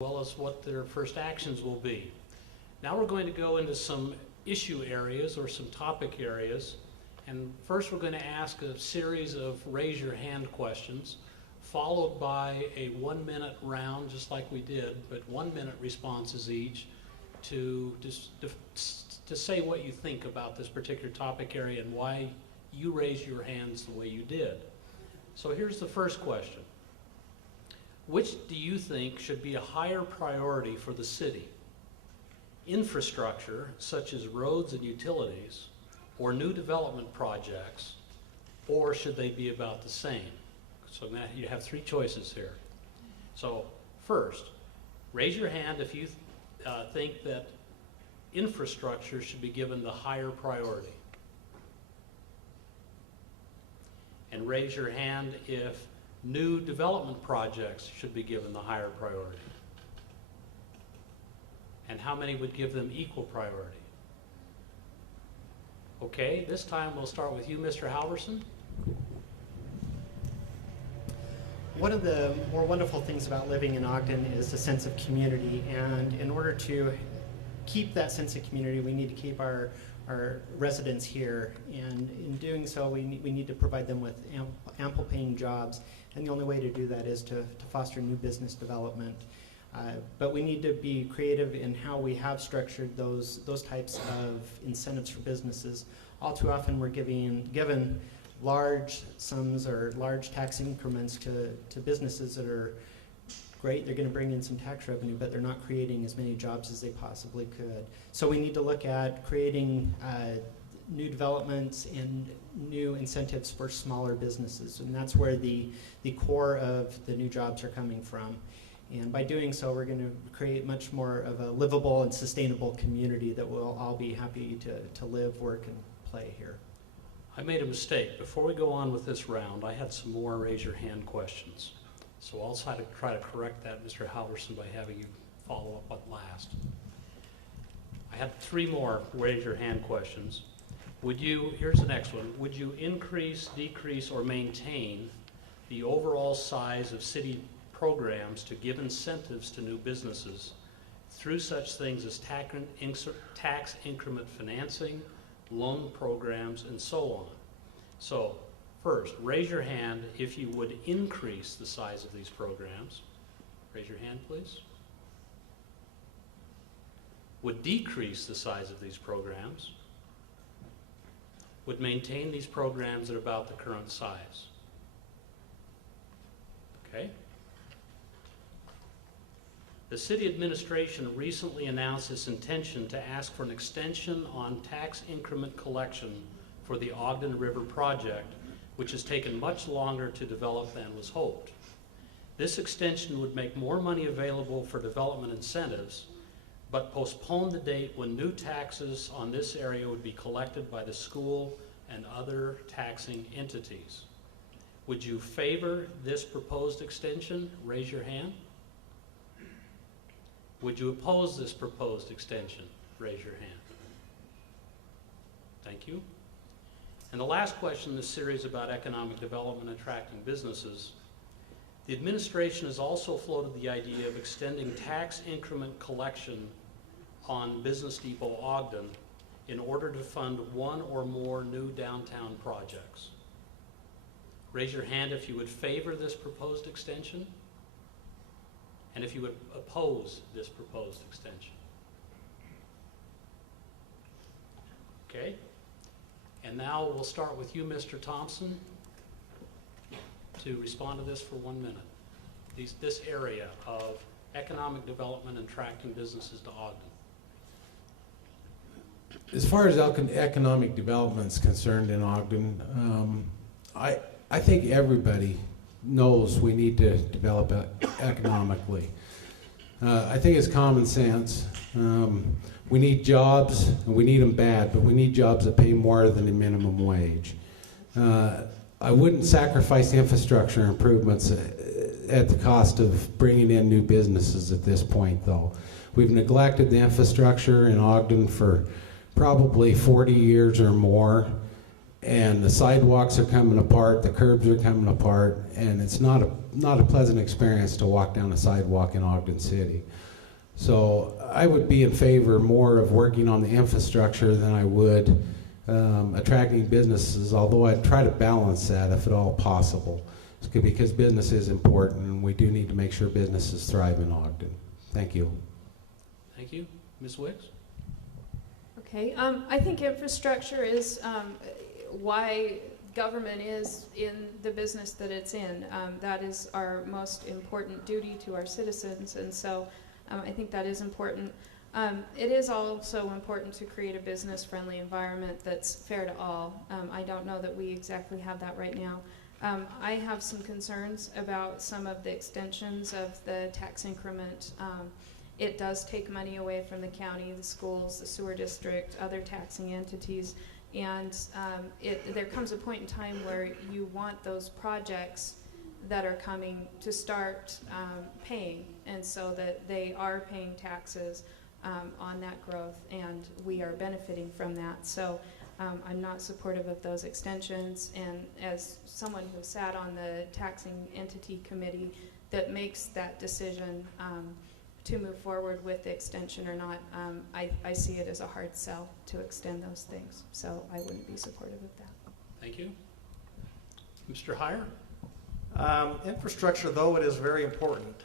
well as what their first actions will be. Now we're going to go into some issue areas or some topic areas, and first we're going to ask a series of raise your hand questions, followed by a 1-minute round just like we did, but 1-minute responses each to say what you think about this particular topic area and why you raised your hands the way you did. So here's the first question. Which do you think should be a higher priority for the city? Infrastructure, such as roads and utilities, or new development projects, or should they be about the same? So now you have 3 choices here. So first, raise your hand if you think that infrastructure should be given the higher priority. And raise your hand if new development projects should be given the higher priority. And how many would give them equal priority? Okay, this time we'll start with you, Mr. Halverson. One of the more wonderful things about living in Ogden is the sense of community, and in order to keep that sense of community, we need to keep our residents here, and in doing so, we need to provide them with ample paying jobs, and the only way to do that is to foster new business development. But we need to be creative in how we have structured those types of incentives for businesses. All too often we're given large sums or large tax increments to businesses that are great. They're going to bring in some tax revenue, but they're not creating as many jobs as they possibly could. So we need to look at creating new developments and new incentives for smaller businesses, and that's where the core of the new jobs are coming from. And by doing so, we're going to create much more of a livable and sustainable community that we'll all be happy to live, work, and play here. I made a mistake. Before we go on with this round, I had some more raise your hand questions. So I'll try to correct that, Mr. Halverson, by having you follow up on last. I had 3 more raise your hand questions. Here's the next one. Would you increase, decrease, or maintain the overall size of city programs to give incentives to new businesses through such things as tax increment financing, loan programs, and so on? So first, raise your hand if you would increase the size of these programs. Raise your hand, please. Would decrease the size of these programs. Would maintain these programs at about the current size. Okay. The city administration recently announced its intention to ask for an extension on tax increment collection for the Ogden River project, which has taken much longer to develop than was hoped. This extension would make more money available for development incentives, but postpone the date when new taxes on this area would be collected by the school and other taxing entities. Would you favor this proposed extension? Raise your hand. Would you oppose this proposed extension? Raise your hand. Thank you. And the last question in this series about economic development and attracting businesses. The administration has also floated the idea of extending tax increment collection on Business Depot Ogden in order to fund 1 or more new downtown projects. Raise your hand if you would favor this proposed extension, and if you would oppose this proposed extension. Okay, and now we'll start with you, Mr. Thompson, to respond to this for 1 minute. This area of economic development and attracting businesses to Ogden. As far as economic development is concerned in Ogden, I think everybody knows we need to develop economically. I think it's common sense. We need jobs, and we need them bad, but we need jobs that pay more than the minimum wage. I wouldn't sacrifice infrastructure improvements at the cost of bringing in new businesses at this point, though. We've neglected the infrastructure in Ogden for probably 40 years or more, and the sidewalks are coming apart, the curbs are coming apart, and it's not a not a pleasant experience to walk down a sidewalk in Ogden City. So I would be in favor more of working on the infrastructure than I would attracting businesses, although I'd try to balance that if at all possible. Because business is important, and we do need to make sure businesses thrive in Ogden. Thank you. Thank you. Ms. Wicks? Okay, I think infrastructure is why government is in the business that it's in. That is our most important duty to our citizens, and so I think that is important. It is also important to create a business-friendly environment that's fair to all. I don't know that we exactly have that right now. I have some concerns about some of the extensions of the tax increment. It does take money away from the county, the schools, the sewer district, other taxing entities, and there comes a point in time where you want those projects that are coming to start paying, and so that they are paying taxes on that growth, and we are benefiting from that. So I'm not supportive of those extensions, and as someone who sat on the taxing entity committee that makes that decision to move forward with the extension or not, I see it as a hard sell to extend those things, so I wouldn't be supportive of that. Thank you. Mr. Heyer? Infrastructure, though it is very important,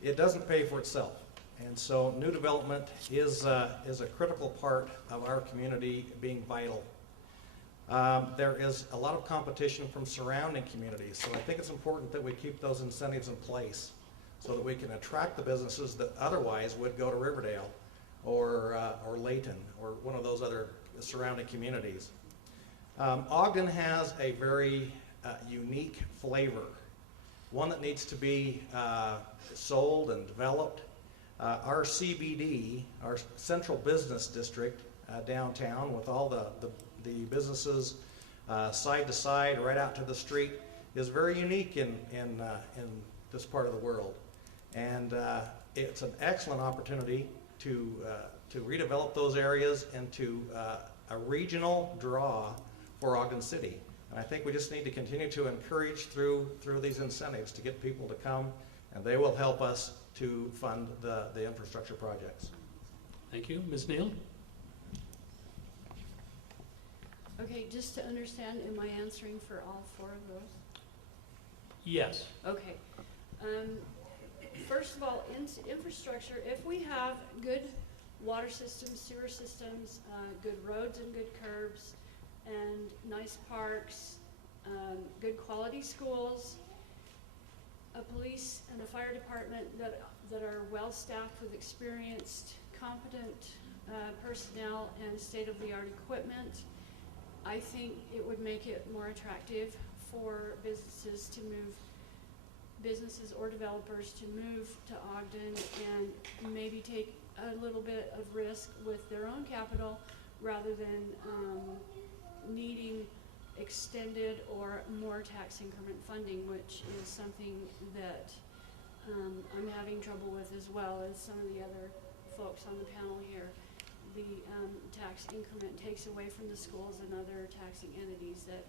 it doesn't pay for itself. And so new development is a critical part of our community being vital. There is a lot of competition from surrounding communities, so I think it's important that we keep those incentives in place so that we can attract the businesses that otherwise would go to Riverdale or Layton or one of those other surrounding communities. Ogden has a very unique flavor, one that needs to be sold and developed. Our CBD, our central business district downtown, with all the businesses side to side, right out to the street, is very unique in this part of the world. And it's an excellent opportunity to redevelop those areas into a regional draw for Ogden City. And I think we just need to continue to encourage through these incentives to get people to come, and they will help us to fund the infrastructure projects. Thank you. Ms. Neal? Okay, just to understand, am I answering for all four of those? Yes. Okay. First of all, infrastructure, if we have good water systems, sewer systems, good roads and good curbs, and nice parks, good quality schools, a police and a fire department that are well-staffed with experienced, competent personnel and state-of-the-art equipment, I think it would make it more attractive for businesses or developers to move to Ogden and maybe take a little bit of risk with their own capital rather than needing extended or more tax increment funding, which is something that I'm having trouble with, as well as some of the other folks on the panel here. The tax increment takes away from the schools and other taxing entities that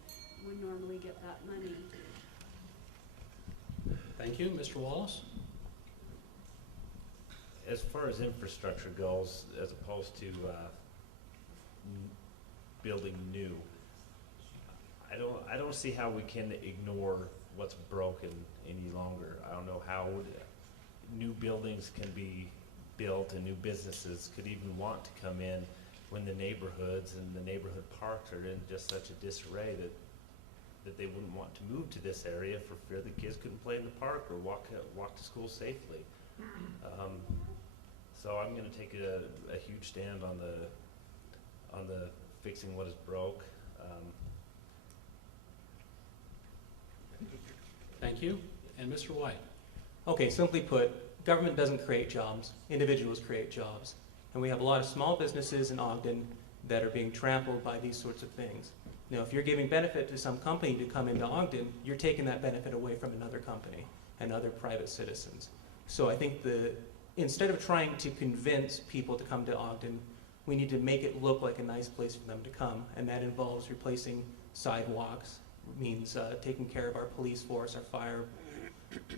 would normally get that money. Thank you. Mr. Wallace? As far as infrastructure goes, as opposed to building new, I don't see how we can ignore what's broken any longer. I don't know how new buildings can be built and new businesses could even want to come in when the neighborhoods and the neighborhood parks are in just such a disarray that they wouldn't want to move to this area for fear the kids couldn't play in the park or walk to school safely. So I'm going to take a huge stand on the fixing what is broke. Thank you. And Mr. White? Okay, simply put, government doesn't create jobs, individuals create jobs. And we have a lot of small businesses in Ogden that are being trampled by these sorts of things. Now, if you're giving benefit to some company to come into Ogden, you're taking that benefit away from another company and other private citizens. So I think instead of trying to convince people to come to Ogden, we need to make it look like a nice place for them to come, and that involves replacing sidewalks means taking care of our police force, our fire,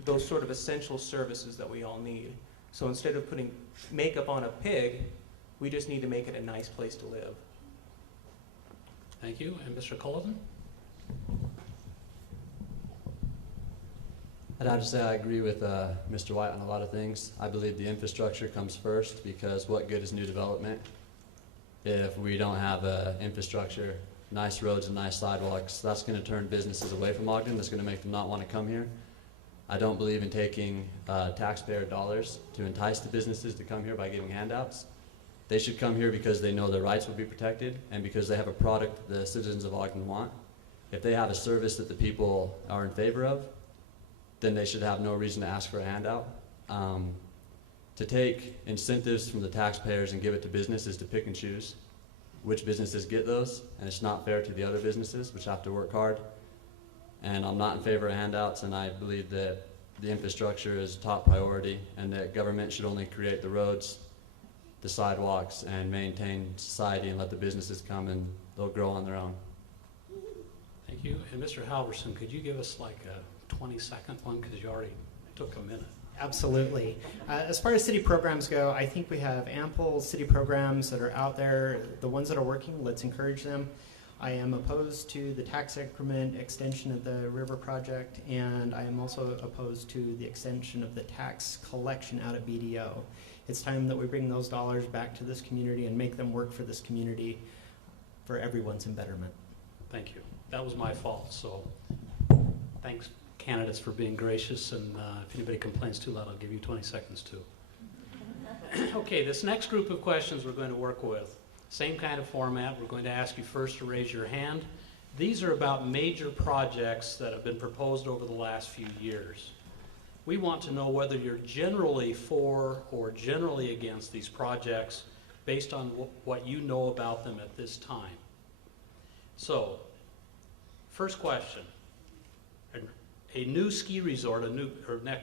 those sort of essential services that we all need. So instead of putting makeup on a pig, we just need to make it a nice place to live. Thank you. And Mr. Cullivan? I'd have to say I agree with Mr. White on a lot of things. I believe the infrastructure comes first, because what good is new development if we don't have infrastructure, nice roads and nice sidewalks? That's going to turn businesses away from Ogden. That's going to make them not want to come here. I don't believe in taking taxpayer dollars to entice the businesses to come here by giving handouts. They should come here because they know their rights will be protected and because they have a product the citizens of Ogden want. If they have a service that the people are in favor of, then they should have no reason to ask for a handout. To take incentives from the taxpayers and give it to business is to pick and choose which businesses get those, and it's not fair to the other businesses, which have to work hard. And I'm not in favor of handouts, and I believe that the infrastructure is top priority, and that government should only create the roads, the sidewalks, and maintain society, and let the businesses come and they'll grow on their own. Thank you. And Mr. Halverson, could you give us like a 20-second one, because you already took a minute? Absolutely. As far as city programs go, I think we have ample city programs that are out there. The ones that are working, let's encourage them. I am opposed to the tax increment extension of the river project, and I am also opposed to the extension of the tax collection out of BDO. It's time that we bring those dollars back to this community and make them work for this community for everyone's betterment. Thank you. That was my fault, so thanks, candidates, for being gracious, and if anybody complains too loud, I'll give you 20 seconds too. Okay, this next group of questions we're going to work with, same kind of format. We're going to ask you first to raise your hand. These are about major projects that have been proposed over the last few years. We want to know whether you're generally for or generally against these projects based on what you know about them at this time. So, first question. A new ski resort,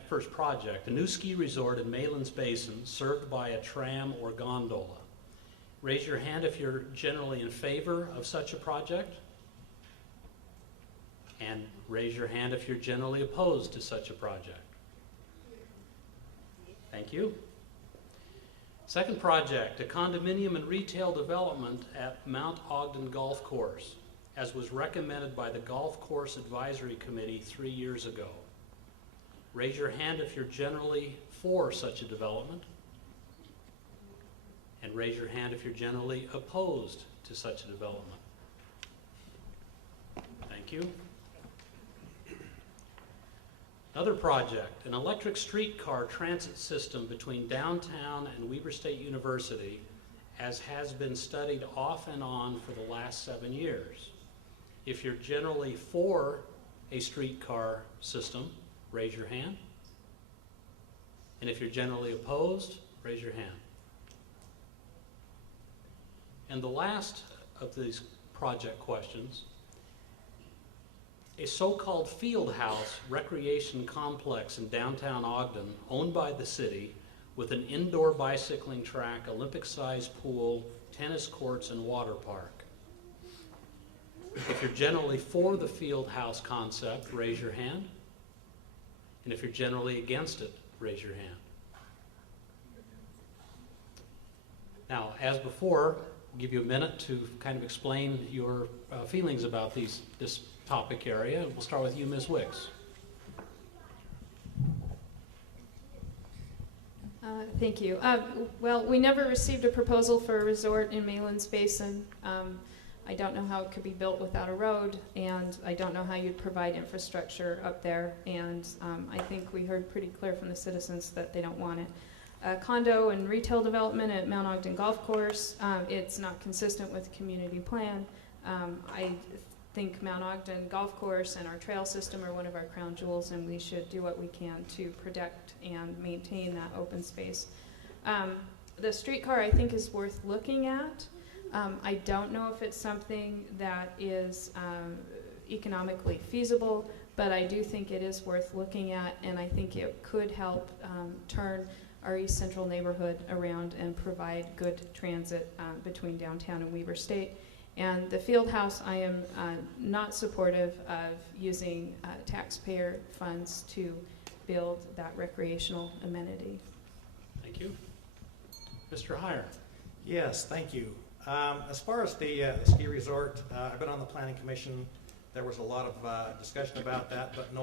first project, a new ski resort in Malin's Basin served by a tram or gondola. Raise your hand if you're generally in favor of such a project. And raise your hand if you're generally opposed to such a project. Thank you. Second project, a condominium and retail development at Mount Ogden Golf Course, as was recommended by the Golf Course Advisory Committee 3 years ago. Raise your hand if you're generally for such a development. And raise your hand if you're generally opposed to such a development. Thank you. Another project, an electric streetcar transit system between downtown and Weber State University, as has been studied off and on for the last 7 years. If you're generally for a streetcar system, raise your hand. And if you're generally opposed, raise your hand. And the last of these project questions, a so-called field house recreation complex in downtown Ogden, owned by the city, with an indoor bicycling track, Olympic-sized pool, tennis courts, and water park. If you're generally for the field house concept, raise your hand. And if you're generally against it, raise your hand. Now, as before, I'll give you a minute to kind of explain your feelings about this topic area. We'll start with you, Ms. Wicks. Thank you. Well, we never received a proposal for a resort in Malin's Basin. I don't know how it could be built without a road, and I don't know how you'd provide infrastructure up there, and I think we heard pretty clear from the citizens that they don't want it. Condo and retail development at Mount Ogden Golf Course, it's not consistent with the community plan. I think Mount Ogden Golf Course and our trail system are one of our crown jewels, and we should do what we can to protect and maintain that open space. The streetcar, I think, is worth looking at. I don't know if it's something that is economically feasible, but I do think it is worth looking at, and I think it could help turn our East Central neighborhood around and provide good transit between downtown and Weber State. And the field house, I am not supportive of using taxpayer funds to build that recreational amenity. Thank you. Mr. Heyer. Yes, thank you. As far as the ski resort, I've been on the planning commission. There was a lot of discussion about that, but no